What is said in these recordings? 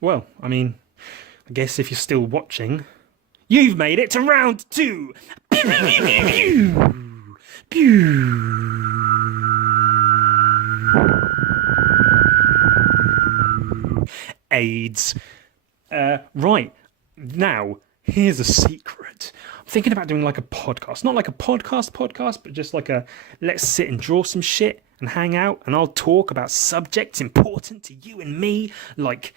Well, I mean, I guess if you're still watching, you've made it to round 2. AIDS. Right, now, here's a secret. I'm thinking about doing like a podcast. Not like a podcast, but just like a let's sit and draw some shit and hang out, and I'll talk about subjects important to you and me, like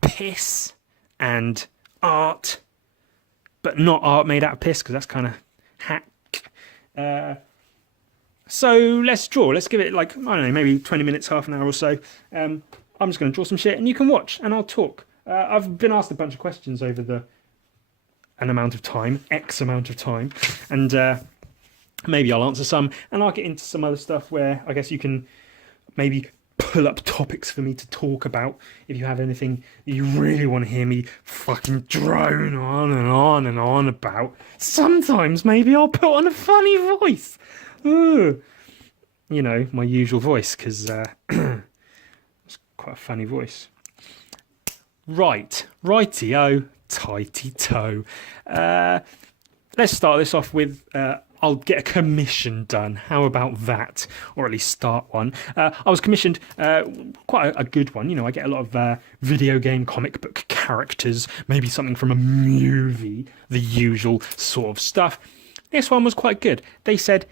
piss and art, but not art made out of piss, because that's kind of hack. So let's draw. Let's give it like, I don't know, maybe 20 minutes, half an hour or so. I'm just going to draw some shit and you can watch and I'll talk. I've been asked a bunch of questions over an amount of time, X amount of time, and maybe I'll answer some and I'll get into some other stuff where I guess you can maybe pull up topics for me to talk about if you have anything you really want to hear me fucking drone on and on and on about. Sometimes maybe I'll put on a funny voice. Ooh. You know, my usual voice, because it's quite a funny voice. Righty-o, tighty-toe. Let's start this off with I'll get a commission done. How about that? Or at least start one. I was commissioned quite a good one. You know, I get a lot of video game, comic book characters, maybe something from a movie, the usual sort of stuff. This one was quite good. They said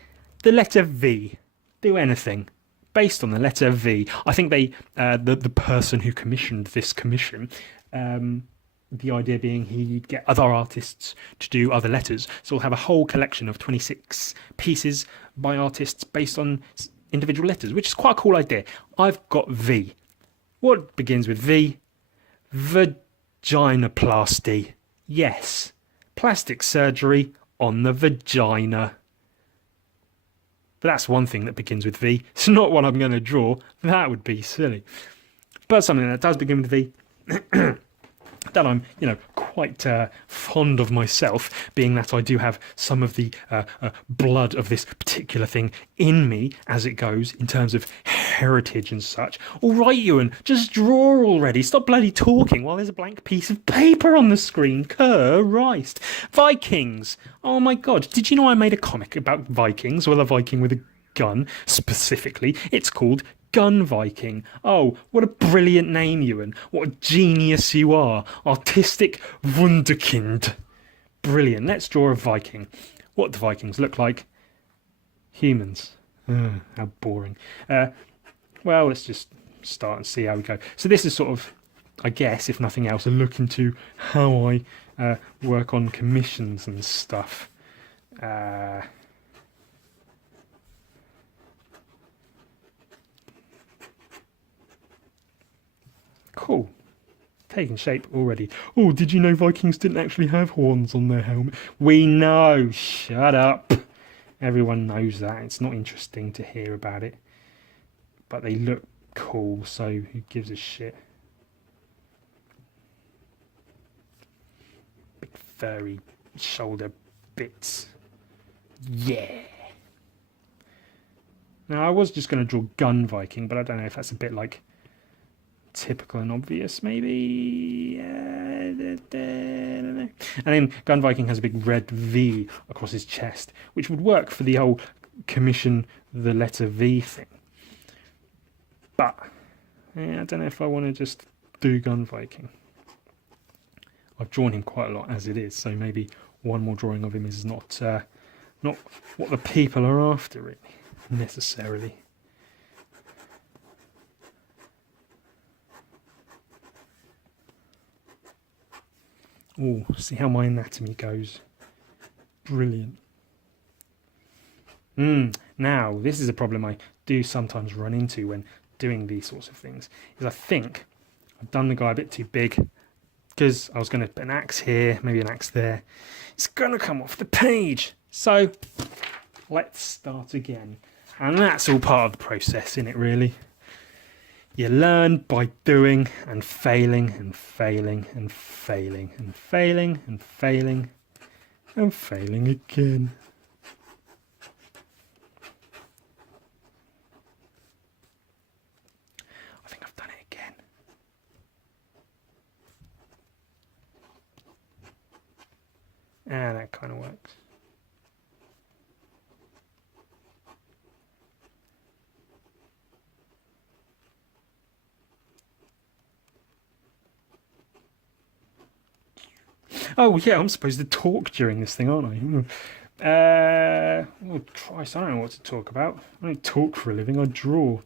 the letter V. Do anything based on the letter V. I think they, the person who commissioned this commission, the idea being he'd get other artists to do other letters. So we'll have a whole collection of 26 pieces by artists based on individual letters, which is quite a cool idea. I've got V. What begins with V? Vaginoplasty. Yes. Plastic surgery on the vagina. But that's one thing that begins with V. It's not one I'm going to draw. That would be silly. But something that does begin with V, that I'm, quite fond of myself, being that I do have some of the blood of this particular thing in me as it goes in terms of heritage and such. All right, Ewan, just draw already. Stop bloody talking while there's a blank piece of paper on the screen. Christ. Vikings. Oh my God. Did you know I made a comic about Vikings? Well, a Viking with a gun, specifically. It's called Gun Viking. Oh, what a brilliant name, Ewan. What a genius you are. Artistic wunderkind. Brilliant. Let's draw a Viking. What do Vikings look like? Humans. How boring. Well, let's just start and see how we go. So this is sort of, I guess, if nothing else, a look into how I work on commissions and stuff. Cool. Taking shape already. Oh, did you know Vikings didn't actually have horns on their helmet? We know. Shut up. Everyone knows that. It's not interesting to hear about it. But they look cool, so who gives a shit? Big furry shoulder bits. Yeah. Now, I was just going to draw Gun Viking, but I don't know if that's a bit like typical and obvious, maybe. I don't know. And then Gun Viking has a big red V across his chest, which would work for the whole commission the letter V thing. But I don't know if I want to just do Gun Viking. I've drawn him quite a lot as it is, so maybe one more drawing of him is not what the people are after, really, necessarily. Oh, see how my anatomy goes. Brilliant. Now, this is a problem I do sometimes run into when doing these sorts of things, is I think I've done the guy a bit too big, because I was going to put an axe here, maybe an axe there. It's going to come off the page. So let's start again. And that's all part of the process, isn't it, really? You learn by doing and failing and failing and failing and failing and failing and failing again. I think I've done it again. And that kind of works. Oh yeah, I'm supposed to talk during this thing, aren't I? Oh Christ, I don't know what to talk about. I don't talk for a living. I draw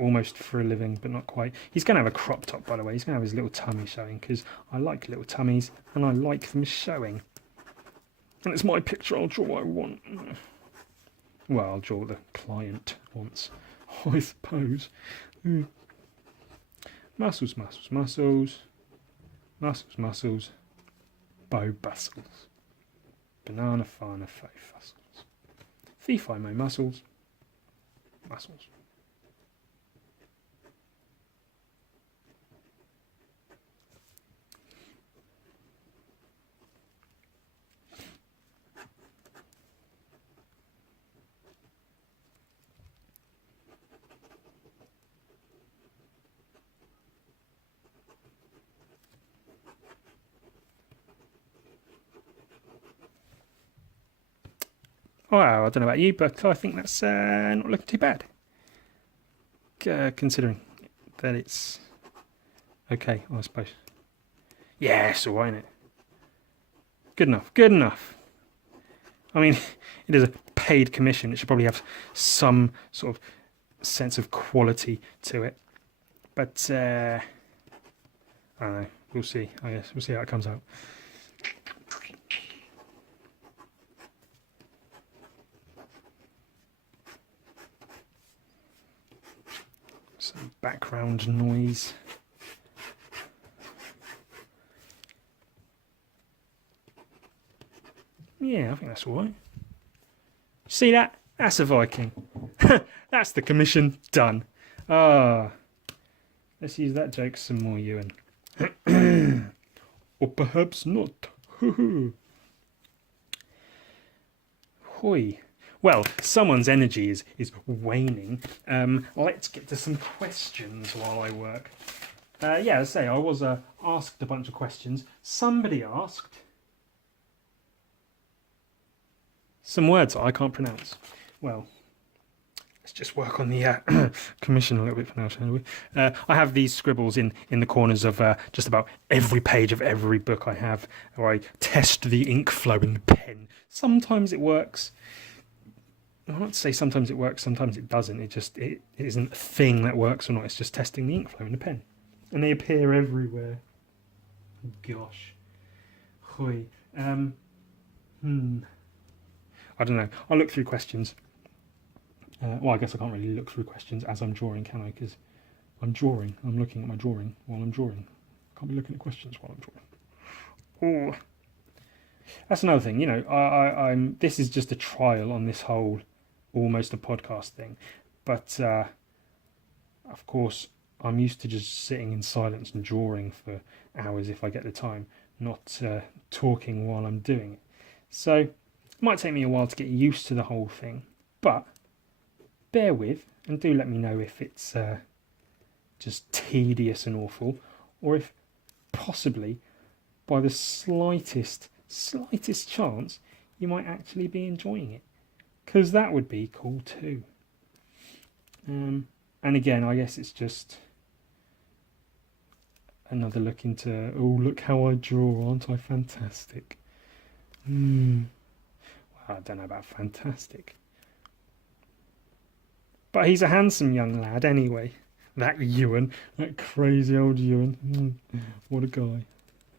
almost for a living, but not quite. He's going to have a crop top, by the way. He's going to have his little tummy showing because I like little tummies and I like them showing. And it's my picture. I'll draw what I want. Well, I'll draw what the client wants, I suppose. Muscles, muscles, muscles. Muscles, muscles. Bow bustles. Banana fana fo fussles. Fee fi mo muscles. Muscles. Wow, I don't know about you, but I think that's not looking too bad. Considering that it's okay, I suppose. Yeah, it's all right, isn't it? Good enough, good enough. I mean, it is a paid commission. It should probably have some sort of sense of quality to it. But, I don't know. We'll see, I guess. We'll see how it comes out. Some background noise. Yeah, I think that's all right. See that? That's a Viking. That's the commission done. Ah, let's use that joke some more, Ewan. Or perhaps not. Hoi. Well, someone's energy is waning. Let's get to some questions while I work. Yeah, as I say, I was asked a bunch of questions. Somebody asked some words that I can't pronounce. Well, let's just work on the commission a little bit for now, shall we? I have these scribbles in the corners of just about every page of every book I have, where I test the ink flow in the pen. Sometimes it works. I want to say sometimes it works, sometimes it doesn't. It isn't a thing that works or not. It's just testing the ink flow in the pen. And they appear everywhere. Gosh. Hoi. I don't know. I'll look through questions. Well, I guess I can't really look through questions as I'm drawing, can I? Because I'm drawing. I'm looking at my drawing while I'm drawing. I can't be looking at questions while I'm drawing. Oh. That's another thing, you know, I'm. This is just a trial on this whole almost a podcast thing, but of course I'm used to just sitting in silence and drawing for hours if I get the time, not talking while I'm doing it. So it might take me a while to get used to the whole thing, but bear with and do let me know if it's just tedious and awful, or if possibly by the slightest chance you might actually be enjoying it, because that would be cool too. And again, I guess it's just another look into, oh, look how I draw, aren't I fantastic? Well, I don't know about fantastic, but he's a handsome young lad anyway, that Ewan, that crazy old Ewan. What a guy,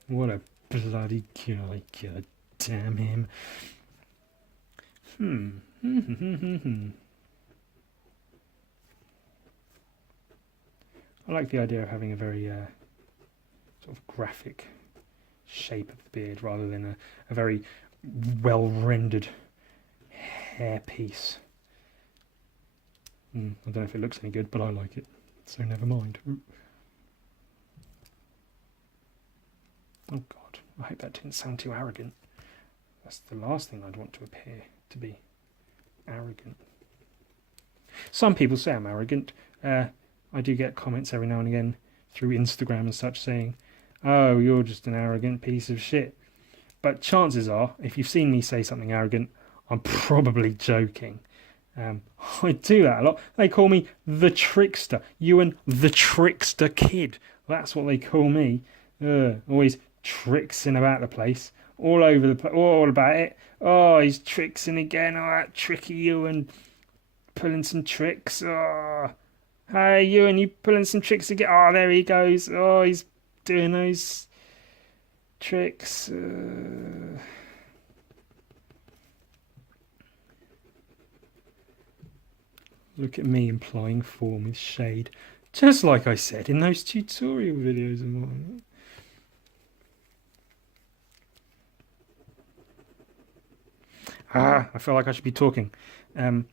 what a bloody guy, god damn him. I like the idea of having a very sort of graphic shape of the beard rather than a very well rendered hairpiece. I don't know if it looks any good, but I like it. So never mind. Ooh. Oh God, I hope that didn't sound too arrogant. That's the last thing I'd want to appear to be, arrogant. Some people say I'm arrogant. I do get comments every now and again through Instagram and such saying, "Oh, you're just an arrogant piece of shit." But chances are, if you've seen me say something arrogant, I'm probably joking. I do that a lot. They call me the trickster. Ewan the trickster kid. That's what they call me. Always tricksing about the place. All over the place. All about it. Oh, he's tricksing again. Oh, that tricky Ewan. Pulling some tricks. Oh. Hey, Ewan, you pulling some tricks again? Oh, there he goes. Oh, he's doing those tricks. Look at me implying form with shade. Just like I said in those tutorial videos and whatnot. I feel like I should be talking. Do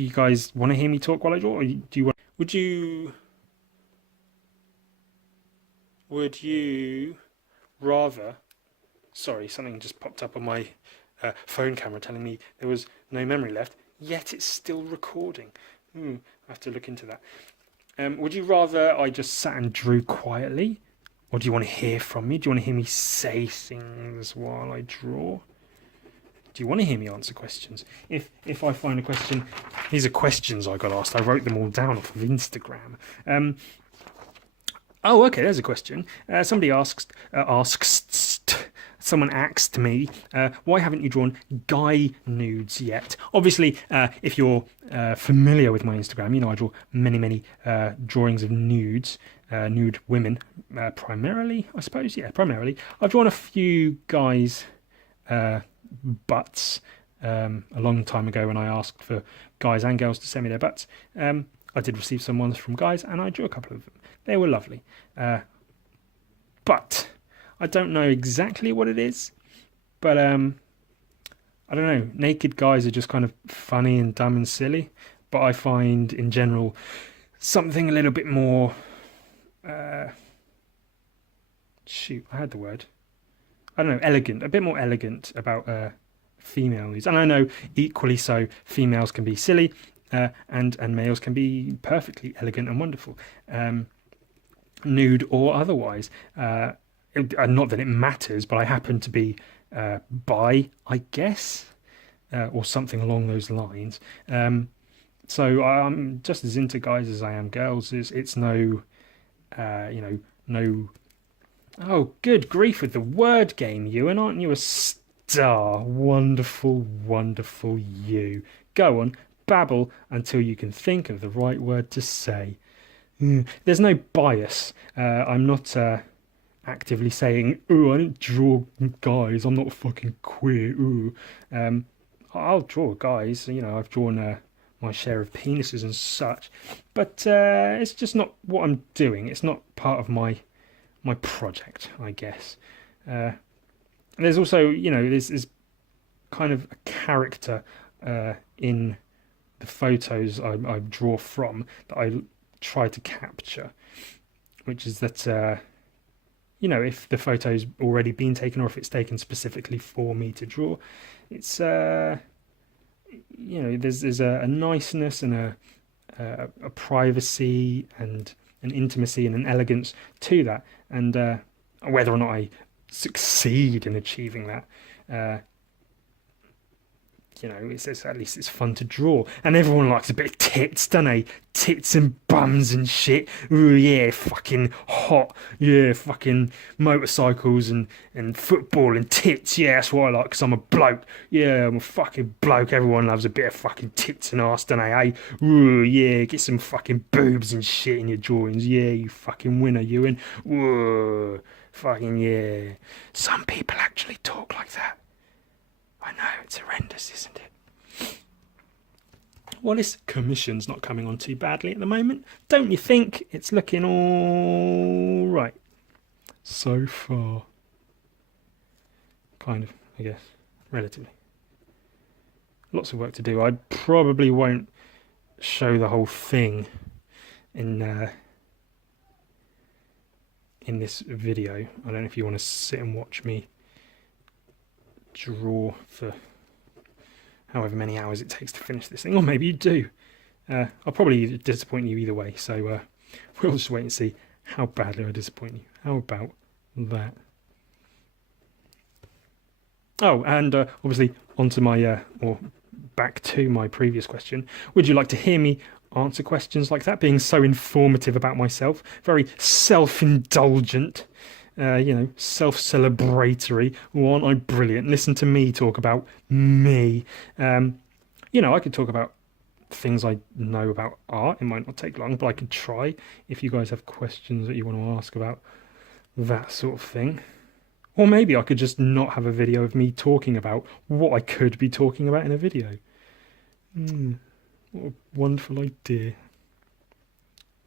you guys want to hear me talk while I draw? Or do you want? Would you rather? Sorry, something just popped up on my phone camera telling me there was no memory left. Yet it's still recording. I have to look into that. Would you rather I just sat and drew quietly, or do you want to hear from me? Do you want to hear me say things while I draw? Do you want to hear me answer questions? If I find a question, these are questions I got asked. I wrote them all down off of Instagram. Oh, okay. There's a question. Somebody someone asked me, why haven't you drawn guy nudes yet? Obviously, if you're familiar with my Instagram, you know I draw many drawings of nudes, nude women, primarily, I suppose. Yeah, primarily. I've drawn a few guys' butts a long time ago when I asked for guys and girls to send me their butts. I did receive some ones from guys, and I drew a couple of them. They were lovely. But I don't know exactly what it is. But I don't know. Naked guys are just kind of funny and dumb and silly. But I find, in general, something a little bit more... shoot, I had the word. I don't know, elegant. A bit more elegant about female nudes. And I know, equally so, females can be silly. And males can be perfectly elegant and wonderful. Nude or otherwise. Not that it matters, but I happen to be bi, I guess, or something along those lines. So I'm just as into guys as I am girls. It's no, no. Oh, good grief with the word game, Ewan. Aren't you a star? Wonderful, wonderful you. Go on, babble until you can think of the right word to say. There's no bias. I'm not actively saying, "Oh, I don't draw guys. I'm not fucking queer." Ooh, I'll draw guys. You know, I've drawn my share of penises and such, but it's just not what I'm doing. It's not part of my project, I guess. There's also, you know, there's kind of a character in the photos I draw from that I try to capture, which is that you know, if the photo's already been taken or if it's taken specifically for me to draw, it's you know, there's a niceness and a privacy and an intimacy and an elegance to that, and whether or not I succeed in achieving that, you know, it's at least it's fun to draw, and everyone likes a bit of tits, don't they? Tits and bums and shit. Ooh, yeah, fucking hot. Yeah, fucking motorcycles and football and tits. Yeah, that's what I like, because I'm a bloke. Yeah, I'm a fucking bloke. Everyone loves a bit of fucking tits and arse, don't they? Hey, ooh, yeah, get some fucking boobs and shit in your drawings. Yeah, you fucking winner, Ewan. Whoa, fucking yeah. Some people actually talk like that. I know, it's horrendous, isn't it? Well, this commission's not coming on too badly at the moment. Don't you think? It's looking all right so far. Kind of, I guess. Relatively. Lots of work to do. I probably won't show the whole thing in in this video. I don't know if you want to sit and watch me draw for however many hours it takes to finish this thing, or maybe you do. I'll probably disappoint you either way, so we'll just wait and see how badly I disappoint you. How about that? Oh, and obviously onto my, or back to my previous question. Would you like to hear me answer questions like that, being so informative about myself, very self-indulgent, self-celebratory? Oh, aren't I brilliant? Listen to me talk about me. I could talk about things I know about art. It might not take long, but I could try if you guys have questions that you want to ask about that sort of thing. Or maybe I could just not have a video of me talking about what I could be talking about in a video. What a wonderful idea.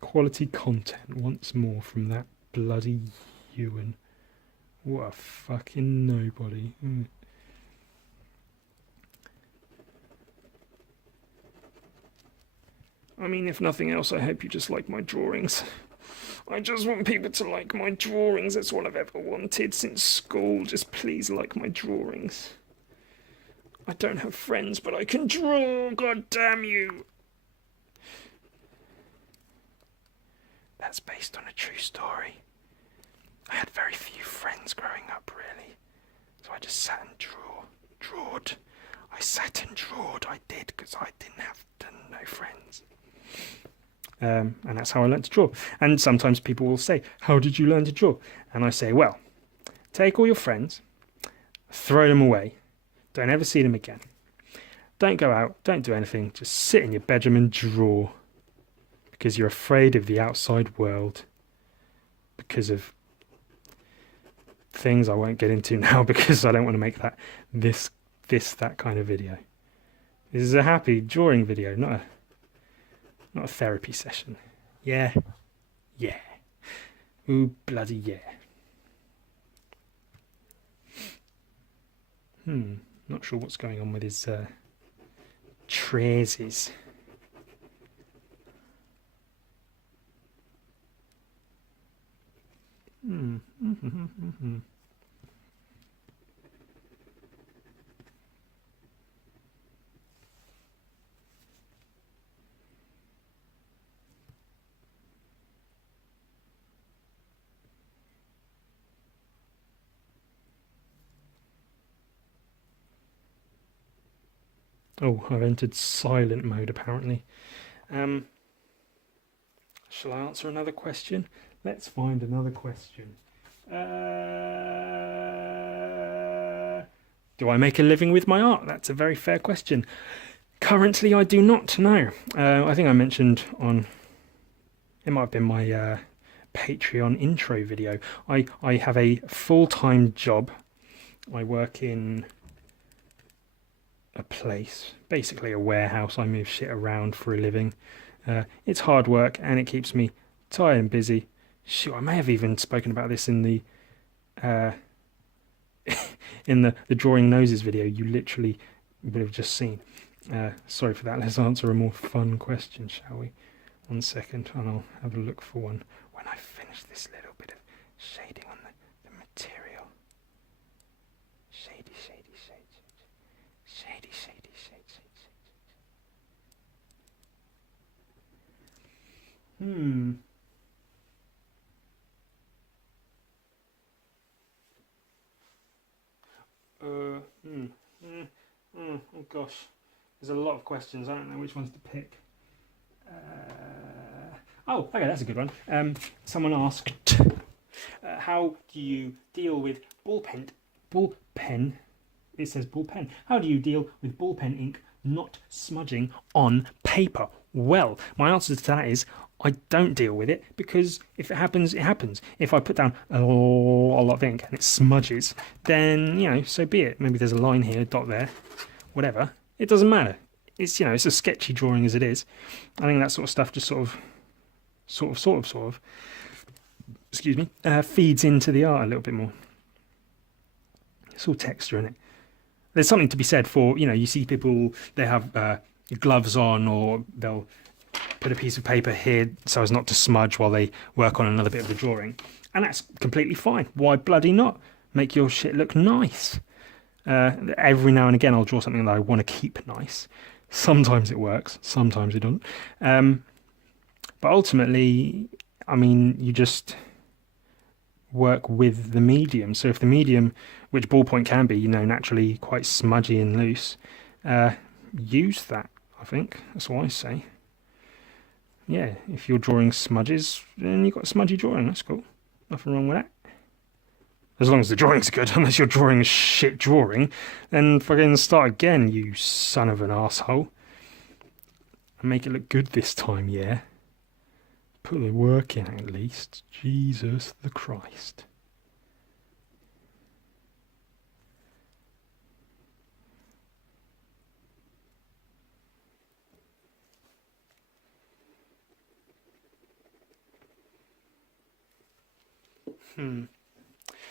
Quality content once more from that bloody Ewan. What a fucking nobody. I mean, if nothing else, I hope you just like my drawings. I just want people to like my drawings. That's all I've ever wanted since school. Just please like my drawings. I don't have friends, but I can draw. God damn you. That's based on a true story. I had very few friends growing up, really. So I just sat and drawed. I sat and drawed. I did, because I didn't have no friends. And that's how I learned to draw. And sometimes people will say, how did you learn to draw? And I say, well, take all your friends, throw them away, don't ever see them again. Don't go out, don't do anything, just sit in your bedroom and draw. Because you're afraid of the outside world. Because of things I won't get into now, because I don't want to make that that kind of video. This is a happy drawing video, not a therapy session. Yeah. Ooh, bloody yeah. Not sure what's going on with his traces. Oh, I've entered silent mode apparently. Shall I answer another question? Let's find another question. Do I make a living with my art? That's a very fair question. Currently, I do not know. I think I mentioned it might have been my Patreon intro video. I have a full-time job. I work in a place, basically a warehouse. I move shit around for a living. It's hard work and it keeps me tired and busy. Sure, I may have even spoken about this in the the drawing noses video you literally would have just seen. Sorry for that. Let's answer a more fun question, shall we? 1 second, and I'll have a look for one when I finish this little bit of shading on the material. Shady. Oh gosh, there's a lot of questions. I don't know which ones to pick. Oh, okay, that's a good one. Someone asked, how do you deal with ballpen? It says ballpen. How do you deal with ballpen ink not smudging on paper? Well, my answer to that is I don't deal with it, because if it happens, it happens. If I put down a lot of ink and it smudges, then, so be it. Maybe there's a line here, a dot there, whatever. It doesn't matter. It's, it's a sketchy drawing as it is. I think that sort of stuff just sort of, excuse me, feeds into the art a little bit more. It's all texture in it. There's something to be said for, you see people, they have gloves on, or they'll put put a piece of paper here so as not to smudge while they work on another bit of the drawing. And that's completely fine. Why bloody not? Make your shit look nice. Every now and again I'll draw something that I want to keep nice. Sometimes it works, sometimes it doesn't. But ultimately, I mean, you just work with the medium. So if the medium, which ballpoint can be, you know, naturally quite smudgy and loose, use that, I think. That's what I say. Yeah, if you're drawing smudges, then you've got a smudgy drawing. That's cool. Nothing wrong with that. As long as the drawing's good, unless you're drawing a shit drawing, then fucking start again, you son of an asshole. And make it look good this time, yeah? Put the work in at least. Jesus the Christ.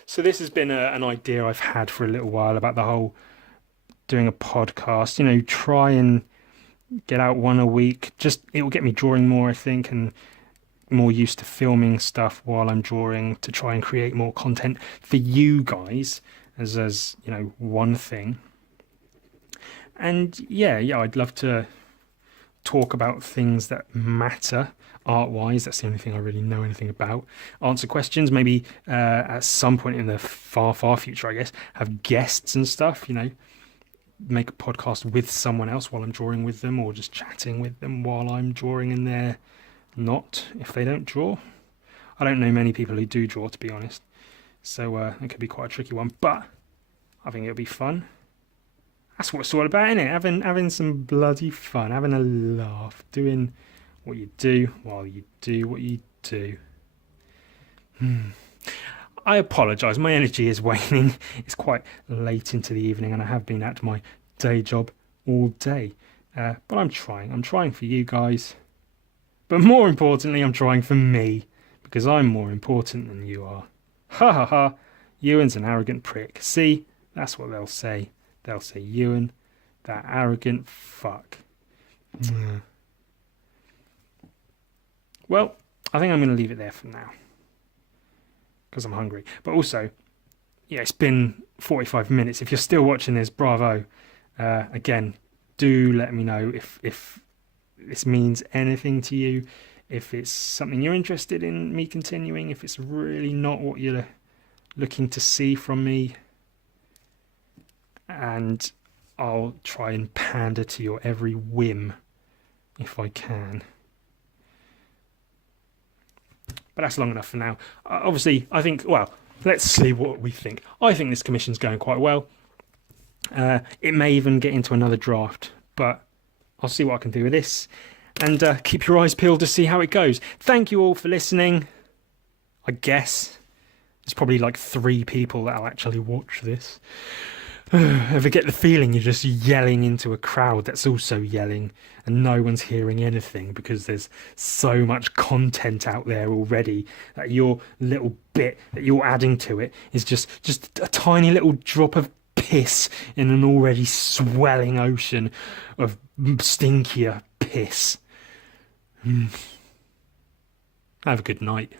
So this has been an idea I've had for a little while about the whole doing a podcast. You know, try and get out one a week. Just, it will get me drawing more, I think, and more used to filming stuff while I'm drawing to try and create more content for you guys as you know, one thing. And yeah, I'd love to talk about things that matter art-wise. That's the only thing I really know anything about. Answer questions, maybe at some point in the far future, I guess, have guests and stuff, you know, make a podcast with someone else while I'm drawing with them, or just chatting with them while I'm drawing and they're not, if they don't draw. I don't know many people who do draw, to be honest, so it could be quite a tricky one, but I think it'll be fun. That's what it's all about, isn't it? Having some bloody fun, having a laugh, doing what you do while you do what you do. I apologise, my energy is waning. It's quite late into the evening and I have been at my day job all day. But I'm trying for you guys. But more importantly, I'm trying for me, because I'm more important than you are. Ha ha ha, Ewan's an arrogant prick. See, that's what they'll say. They'll say, Ewan, that arrogant fuck. Well, I think I'm going to leave it there for now, because I'm hungry. But also, yeah, it's been 45 minutes. If you're still watching this, bravo. Again, do let me know if this means anything to you, if it's something you're interested in me continuing, if it's really not what you're looking to see from me. And I'll try and pander to your every whim if I can. But that's long enough for now. Obviously, I think, well, let's see what we think. I think this commission's going quite well. It may even get into another draft, but I'll see what I can do with this. And keep your eyes peeled to see how it goes. Thank you all for listening. I guess there's probably like 3 people that'll actually watch this. Ever get the feeling you're just yelling into a crowd that's also yelling and no one's hearing anything because there's so much content out there already that your little bit that you're adding to it is just a tiny little drop of piss in an already swelling ocean of stinkier piss. Have a good night.